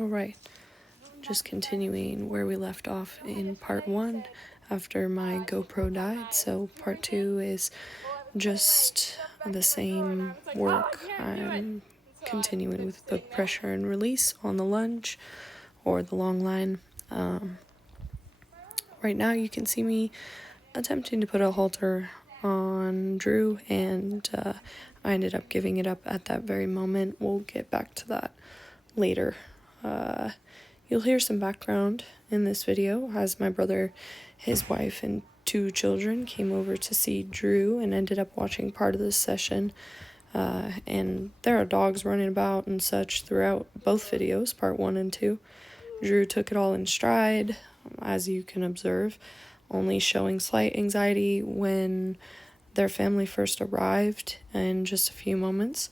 Alright, just continuing where we left off in part 1 after my GoPro died. So part 2 is just the same work. I'm continuing with the pressure and release on the lunge or the long line. Right now you can see me attempting to put a halter on Drew, and I ended up giving it up at that very moment. We'll get back to that later. You'll hear some background in this video as my brother, his wife, and 2 children came over to see Drew and ended up watching part of this session. And there are dogs running about and such throughout both videos, part 1 and 2. Drew took it all in stride, as you can observe, only showing slight anxiety when their family first arrived in just a few moments.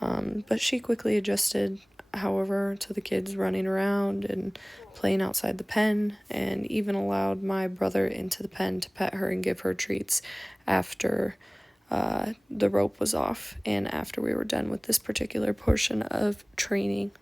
But she quickly adjusted, however, to the kids running around and playing outside the pen, and even allowed my brother into the pen to pet her and give her treats after the rope was off and after we were done with this particular portion of training.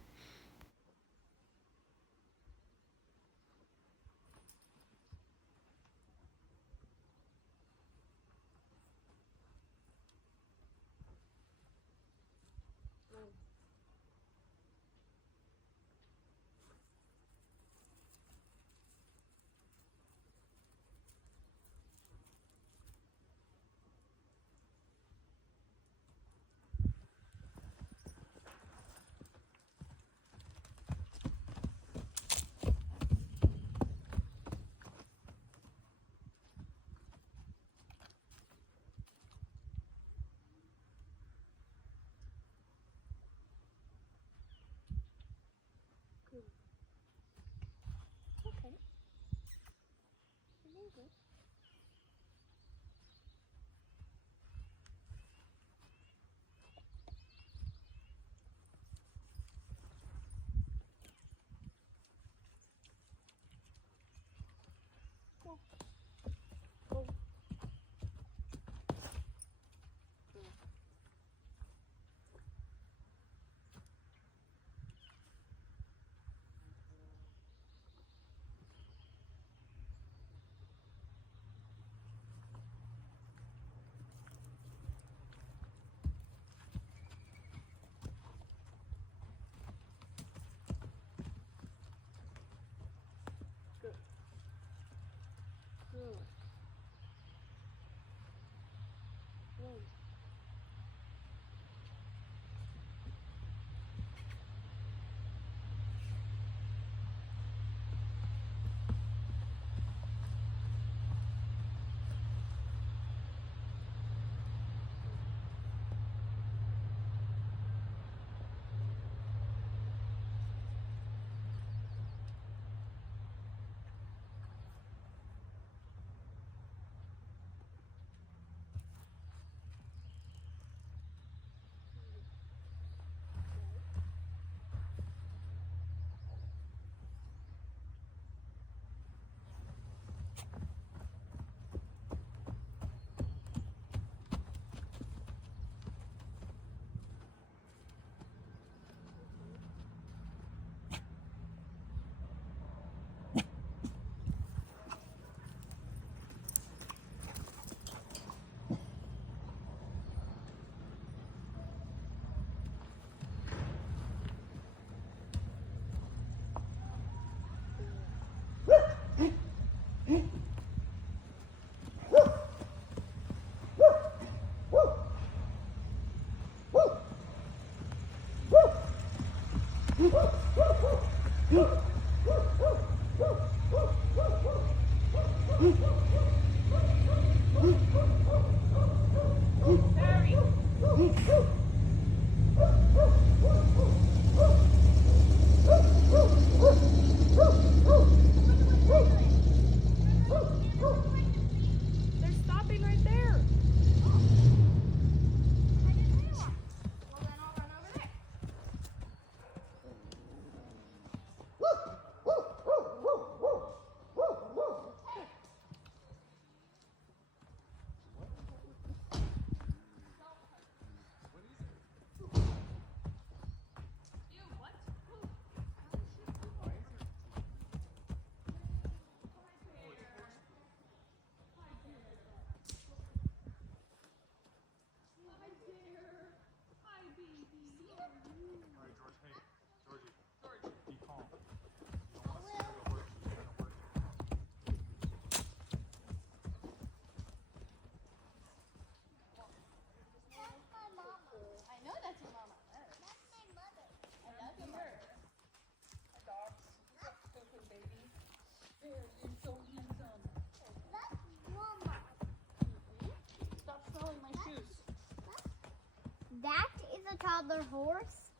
That is a toddler horse.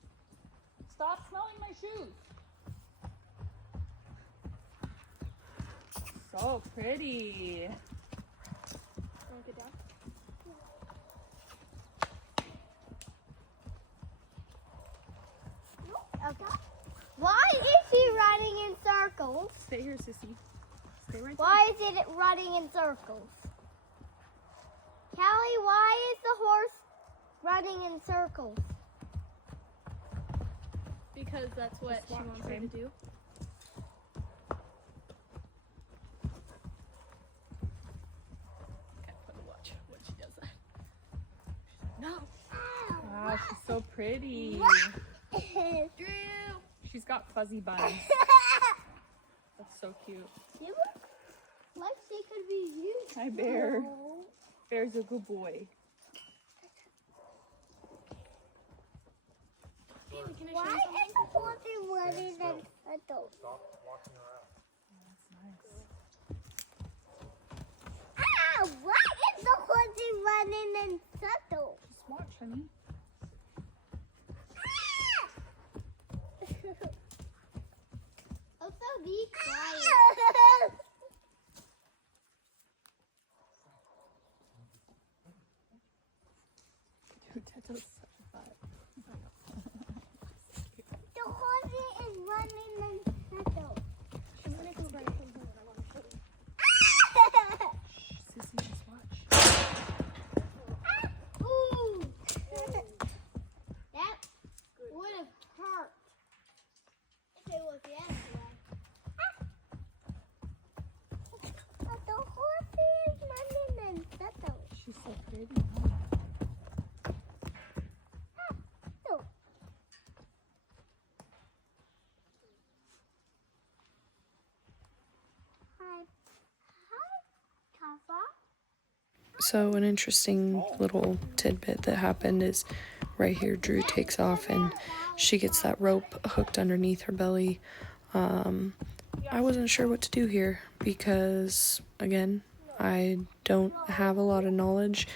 Stop smelling my shoes. So pretty. Want to get down? Okay. Why is he running in circles? Stay here, sissy. Stay right there. Why is it running in circles? Callie, why is the horse running in circles? Because that's what she wants her to do. Can't put a watch when she does that. No. Wow, she's so pretty. Drew. She's got fuzzy buns. That's so cute. Lexi could be you. Hi, Bear. Bear's a good boy. Why is the horse running in circles? Stop walking around. That's nice. Ah, why is the horse running in circles? Just watch, honey. Also, be quiet. Dude, Teto's such a butt. The horse is running in circles. I'm gonna go right from here and I want to show you. Sissy, just watch. Ooh. That would have hurt if it was the other way. But the horse is running in circles. She's so pretty, huh? No. Hi, Kafa. So an interesting little tidbit that happened is right here Drew takes off and she gets that rope hooked underneath her belly. I wasn't sure what to do here because, again, I don't have a lot of knowledge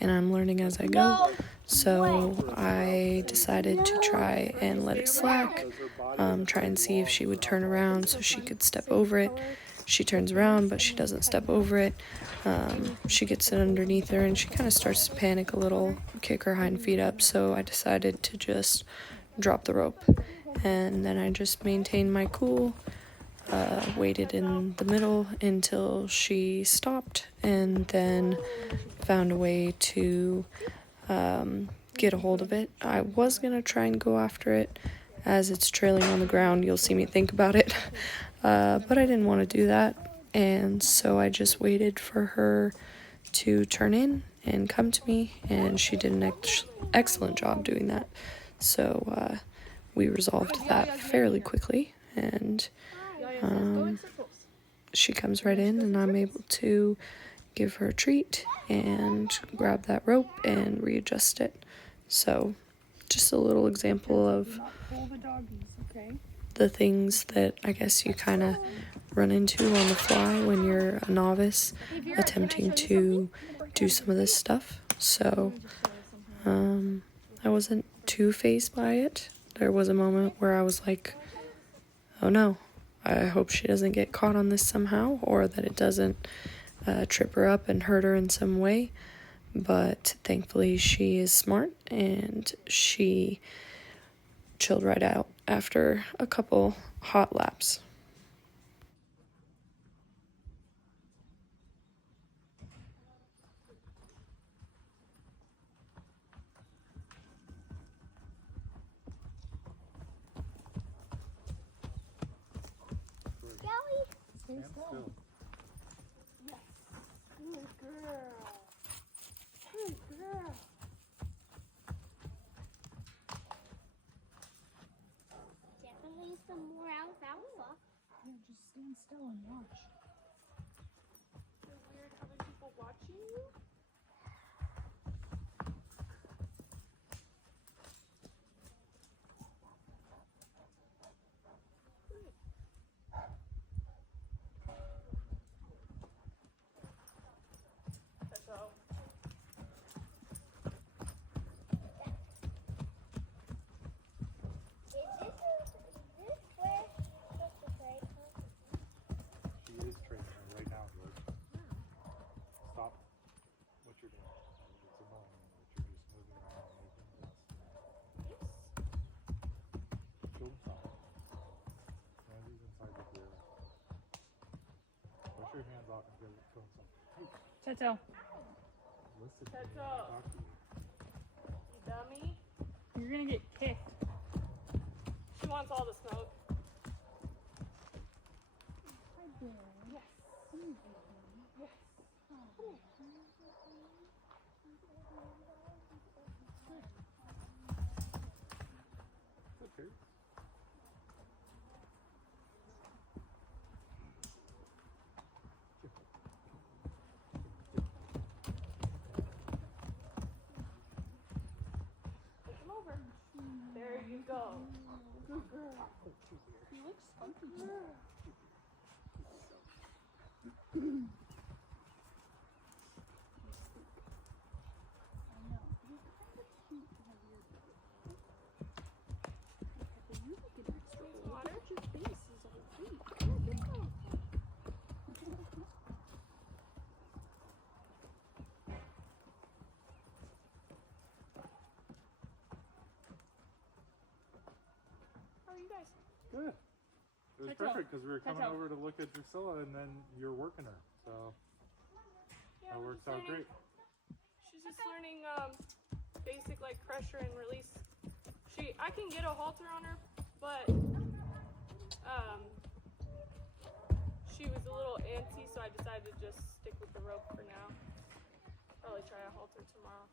and I'm learning as I go. So I decided to try and let it slack, try and see if she would turn around so she could step over it. She turns around, but she doesn't step over it. She gets it underneath her and she kind of starts to panic a little, kick her hind feet up. So I decided to just drop the rope. And then I just maintained my cool, waited in the middle until she stopped, and then found a way to get a hold of it. I was going to try and go after it as it's trailing on the ground. You'll see me think about it. But I didn't want to do that, and so I just waited for her to turn in and come to me, and she did an excellent job doing that. So we resolved that fairly quickly, and she comes right in, and I'm able to give her a treat and grab that rope and readjust it. So just a little example of Pull the doggies, okay? the things that I guess you kind of run into on the fly when you're a novice attempting to do some of this stuff. So I wasn't too fazed by it. There was a moment where I was like, oh no, I hope she doesn't get caught on this somehow, or that it doesn't trip her up and hurt her in some way. But thankfully she is smart and she chilled right out after a couple hot laps. Kelly. Stand still. Good girl. Good girl. Definitely some more alfalfa. Yeah, just stand still and watch. Is it weird having people watching you? Toto. Listen to me. That's I'll all. talk to you. You dummy. You're gonna get kicked. She wants all the smoke. Yes. Yes. Okay. Push him over. There you go. Good girl. He looks spunky. How are you guys? Good. It was Toto. perfect because we were coming Toto. over to look at Drusilla and then you're working her. So Yeah, that we're works just out learning- great. She's just learning basic like pressure and release. I can get a halter on her, but she was a little antsy, so I decided to just stick with the rope for now. Probably try a halter tomorrow.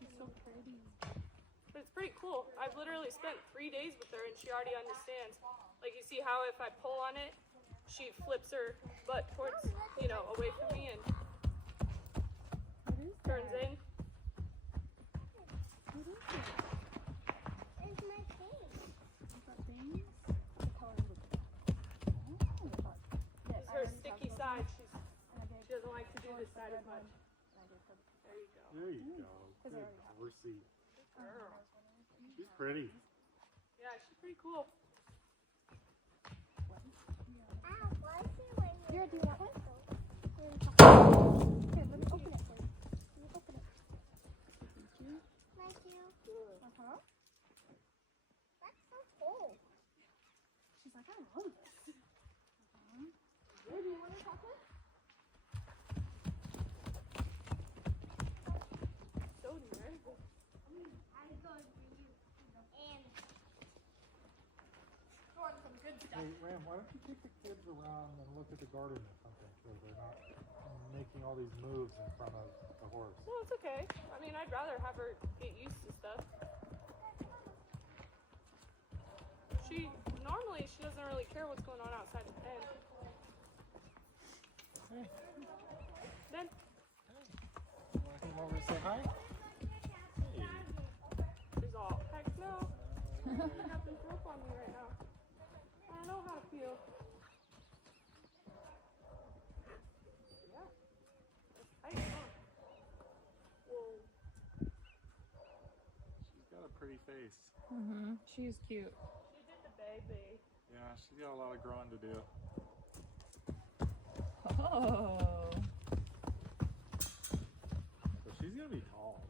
She's so pretty. But it's pretty cool. I've literally spent 3 days with her and she already understands. Like you see how if I pull on it, she flips her butt towards, away from me and turns in. It's my face. This is her sticky side. She doesn't like to do this side as much. There you go. There you go. Good horsey. Girl. She's pretty. Yeah, she's pretty cool. Ow, why is it when you... Here, do you want one? Here, Here, let me open it for you. Let me open it. thank you. Uh-huh. That's so cool. She's like, I love this. Here, do you want a chocolate? So nervous. I'm going for you. And Want some good stuff. Hey, Ram, why don't you take the kids around and look at the garden or something so they're not making all these moves in front of the horse. No, it's okay. I mean, I'd rather have her get used to stuff. Normally she doesn't really care what's going on outside the pen. Hey, Then, you want to come over and say hi? Hey. she's all, heck no. You got this rope on me right now. I don't know how to feel. Yeah. That's tight, huh? Whoa. She's got a pretty face. Mm-hmm. She's cute. She did the baby. Yeah, she's got a lot of growing to do. Oh. But she's gonna be tall.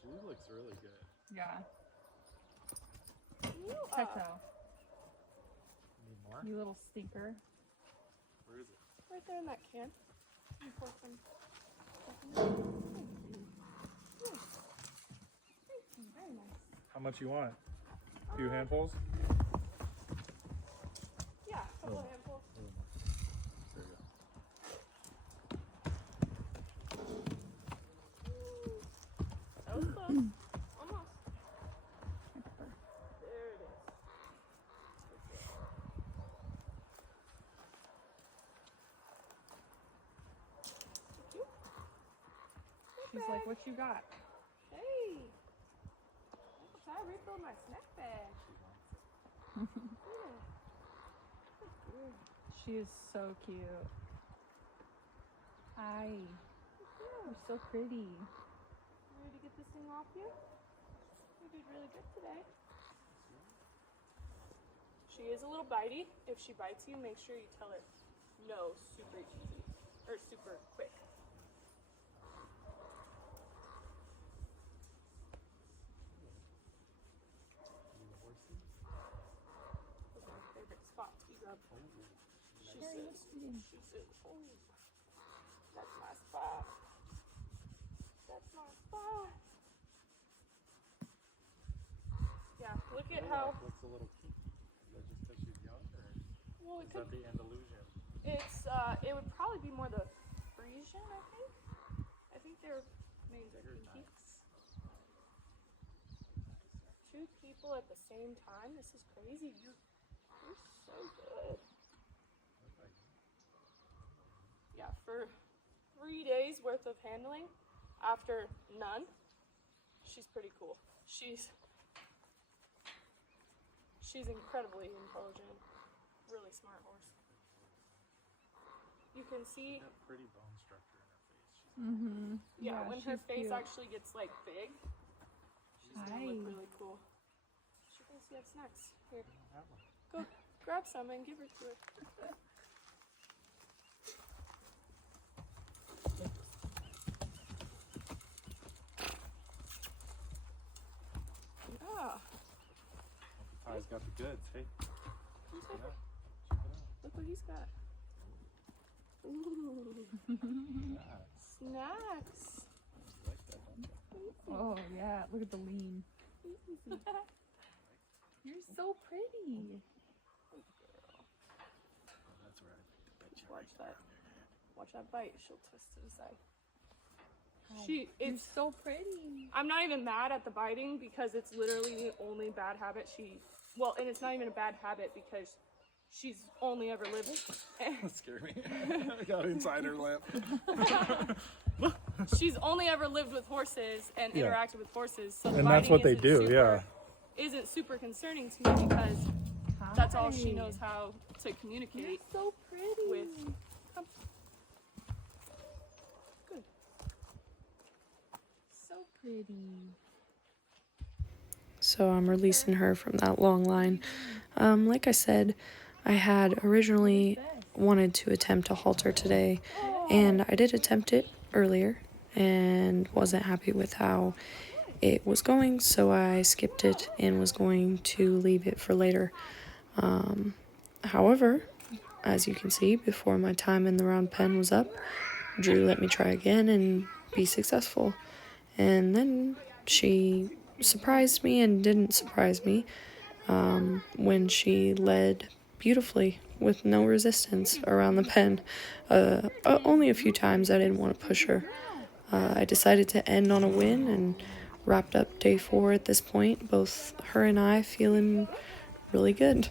She looks really good. Yeah. You Toto, Need more? you little stinker. Where is it? Right there in that can. You pour some. very nice. How much you want? A few handfuls? Yeah, a couple of handfuls. There you go. That was close. Almost. There it is. Thank you. She's like, what you got? Hey. I refilled my snack bag. She is so cute. Hi. You're so pretty. Ready to get this thing off you? You did really good today. She is a little bitey. If she bites you, make sure you tell her no super easy or super quick. This is my favorite spot to rub. She says, oh, that's my spot. That's my spot. Yeah, look at how. Looks a little kinky. Is that just because she's young, or Well, is that the Andalusian? It's it would probably be more the Frisian, I think. I think their names are kinky. Two people at the same time. This is crazy. You're so good. Yeah, for 3 days worth of handling, after none, she's pretty cool. She's incredibly intelligent, really smart horse. You can see That pretty bone structure in her face. yeah, when her she's face cute. actually gets like big, she's gonna look really cool. She thinks you have snacks. Here, Have one. go grab some and give her to her. Yeah. Ty's got the goods. Hey, He's check like, it out. look what he's got. Ooh, Yeah, snacks. you like that, don't you? Oh yeah, look at the lean. You're so pretty. That's where I bet you Watch right that. there on your head. Watch that bite. She'll twist to the side. You're It's so pretty. I'm not even mad at the biting because it's literally the only bad habit and it's not even a bad habit because she's only ever lived. That scared me. I got inside her lip. She's only ever lived with horses and Yeah. interacted with horses, so the And that's biting what they isn't do, super- yeah. Isn't super concerning to me because that's all she Hi. knows how to You're communicate so pretty. with. Come. Good. So pretty. So I'm releasing her from that long line. Like I said, I had originally wanted to attempt a halter today, and I did attempt it earlier and wasn't happy with how it was going, so I skipped it and was going to leave it for later. However, as you can see, before my time in the round pen was up, Drew let me try again and be successful. And then she surprised me and didn't surprise me when she led beautifully with no resistance around the pen. Only a few times I didn't want to push her. I decided to end on a win and wrapped up day 4 at this point, both her and I feeling really good.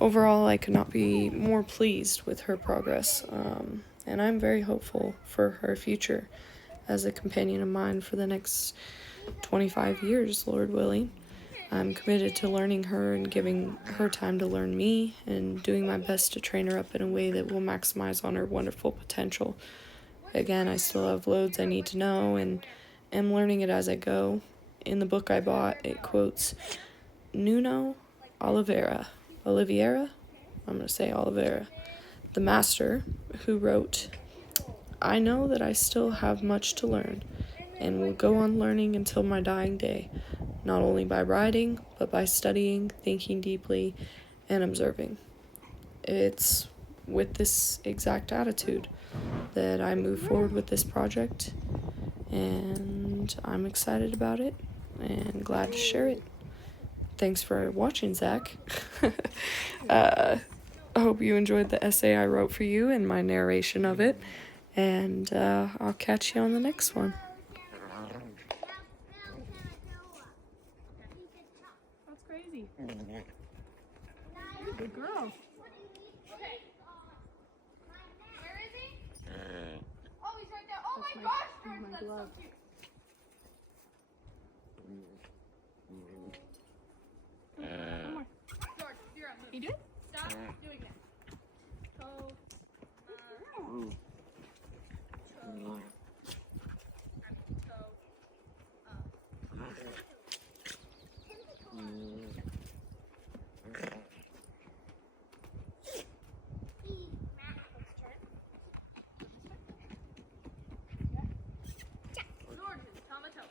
Overall, I could not be more pleased with her progress, and I'm very hopeful for her future as a companion of mine for the next 25 years, Lord willing. I'm committed to learning her and giving her time to learn me and doing my best to train her up in a way that will maximize on her wonderful potential. Again, I still have loads I need to know and am learning it as I go. In the book I bought, it quotes Nuno Oliveira. I'm going to say Oliveira. The master who wrote, "I know that I still have much to learn and will go on learning until my dying day, not only by riding, but by studying, thinking deeply, and observing." It's with this exact attitude that I move forward with this project, and I'm excited about it and glad to share it. Thanks for watching, Zach. I hope you enjoyed the essay I wrote for you and my narration of it, and I'll catch you on the next one. That's crazy. Good girl. Okay. Where is he? Oh, he's right there. Oh my gosh, George, that's so glove. cute. George, you're up. You do it? Stop doing that. Toe. Toe. Toe. George's tomato.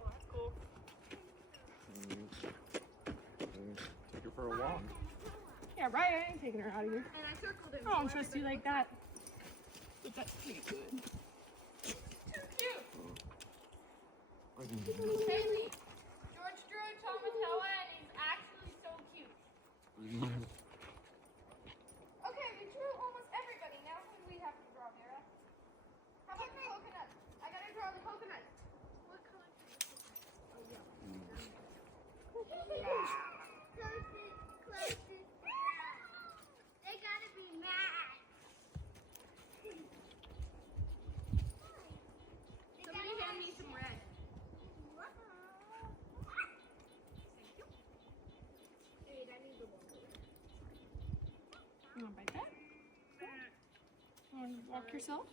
Oh, that's cool. Take her for a walk. Yeah, right. I ain't taking her out of here. And I circled him. I don't trust you like that. But that's pretty good. Too cute. Crazy. George drew a Tomatella and he's actually so cute. Okay, we drew almost everybody. Now who do we have to draw, Vera? How about the coconut? I gotta draw the coconut. What color is the coconut? Oh, yeah. They gotta be mad. Somebody hand me some red. Thank you. Wait, I need the one. You wanna bite that? You wanna walk yourself?